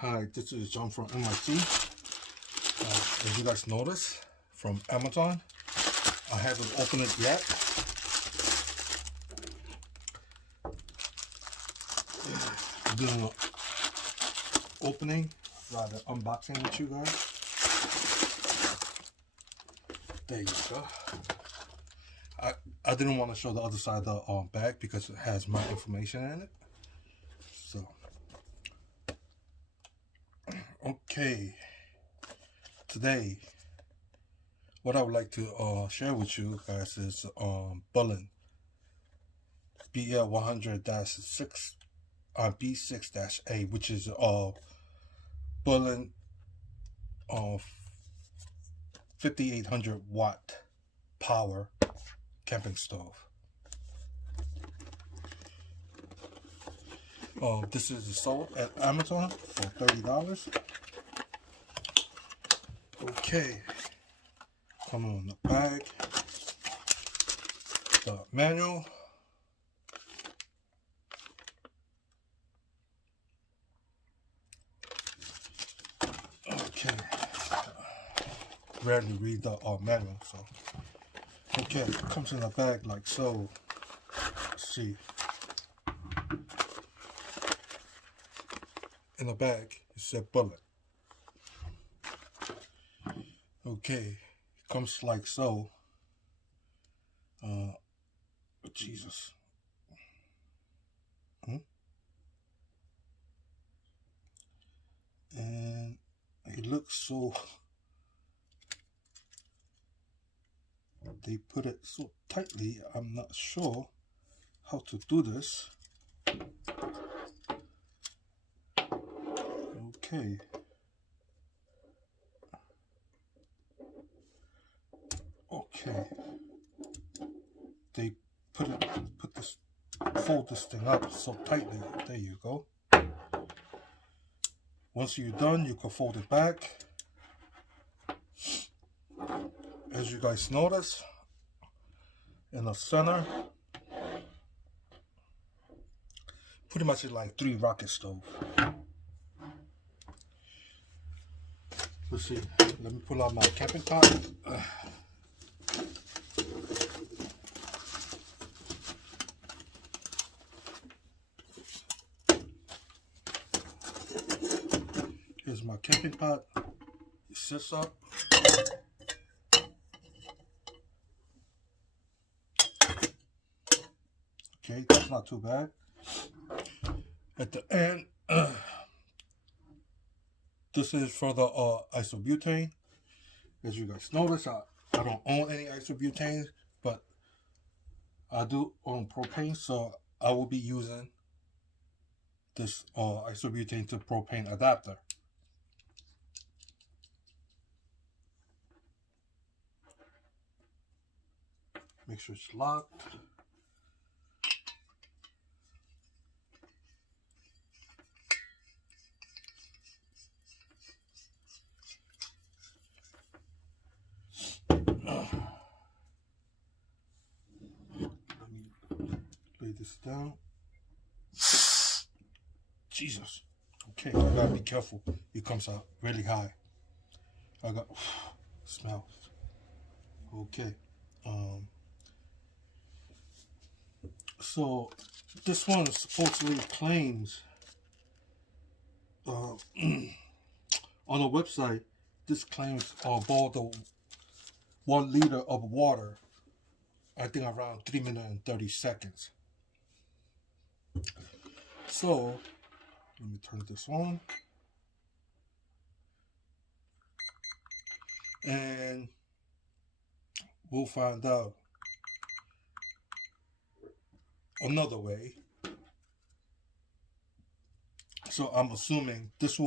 Hi, this is John from NYC. As you guys notice from Amazon, I haven't opened it yet. I'm doing an opening, rather unboxing with you guys. There you go. I didn't want to show the other side of the bag because it has my information in it. So, okay. Today, what I would like to share with you guys is bulin BL100-6 B6-A, which is bulin 5800 watt power camping stove. This is sold at Amazon for $30. Okay, coming on the bag, the manual, okay, rarely read the manual, so, okay, it comes in a bag like so. Let's see, in the bag it said bulin. Okay, it comes like so. Jesus. And it looks so, they put it so tightly, I'm not sure how to do this. Okay. Okay. They fold this thing up so tightly. There you go. Once you're done, you can fold it back. As you guys notice, in the center, pretty much like 3 rocket stove. Let's see. Let me pull out my camping pot. Here's my camping pot. It sits up. Okay, that's not too bad. At the end, this is for the isobutane. As you guys notice, I don't own any isobutane, but I do own propane, so I will be using this isobutane to propane adapter. Make sure it's locked. Let me lay this down. Jesus. Okay, I gotta be careful. It comes out really high. I got smells. Okay. So this one supposedly claims on the website, this claims boiled the 1 liter of water, I think around 3 minutes and 30 seconds. So let me turn this on, and we'll find out another way. So I'm assuming this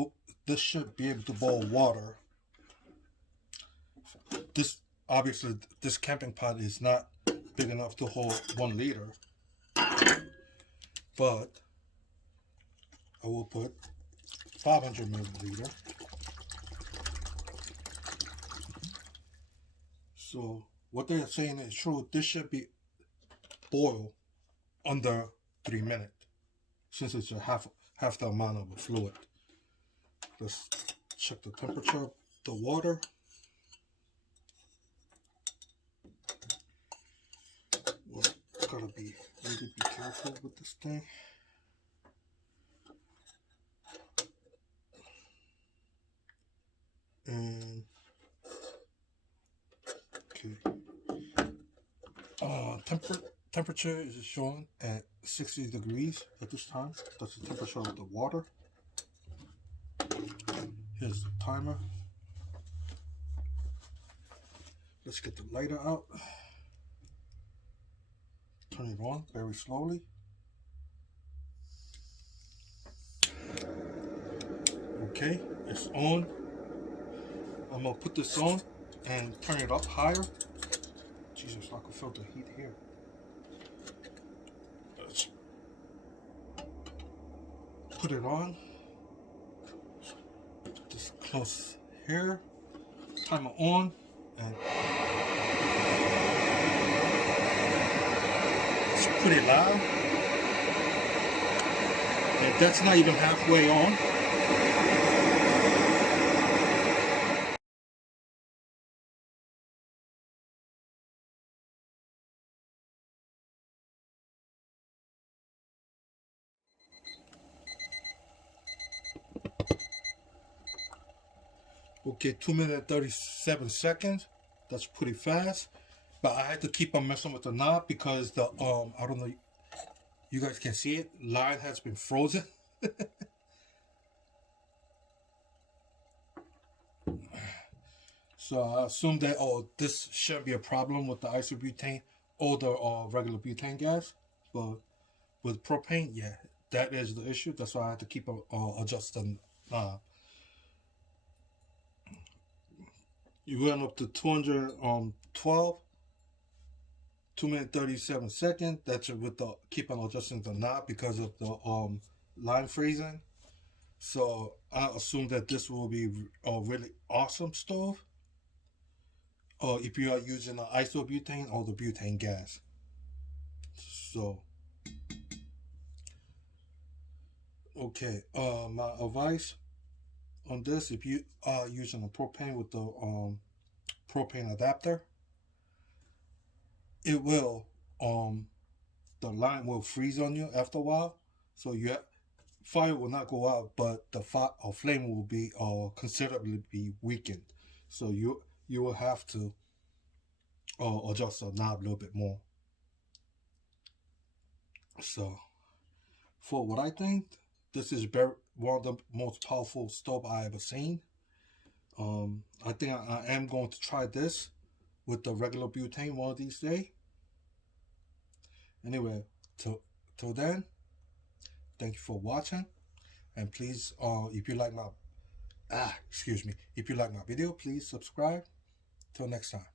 should be able to boil water. Obviously this camping pot is not big enough to hold 1 liter, but I will put 500 milliliter. So what they're saying is true. This should be boiled under 3 minutes, since it's a half the amount of the fluid. Let's check the temperature of the water. Well, gotta be really be careful with this thing. And okay, temperature is shown at 60 degrees at this time. That's the temperature of the water. Here's the timer. Let's get the lighter out. Turn it on very slowly. Okay, it's on. I'm gonna put this on and turn it up higher. Jesus, I can feel the heat here. Let's put it on. Put this close here. Timer on, and it's pretty loud. And that's not even halfway on. Okay, 2 minutes and 37 seconds. That's pretty fast. But I had to keep on messing with the knob because the I don't know, you guys can see it, line has been frozen. So I assume that this shouldn't be a problem with the isobutane or the regular butane gas, but with propane, yeah, that is the issue. That's why I had to keep adjusting. You went up to 212, 2 minutes 37 seconds. That's with the keep on adjusting the knob because of the line freezing. So I assume that this will be a really awesome stove. If you are using the isobutane or the butane gas. So okay, my advice on this: if you are using a propane with the propane adapter, it will the line will freeze on you after a while. So fire will not go out, but the flame will be considerably be weakened. So you will have to adjust the knob a little bit more. So for what I think, this is one of the most powerful stove I ever seen. I think I am going to try this with the regular butane one of these days. Anyway, till then, thank you for watching, and please, if you like my if you like my video, please subscribe. Till next time.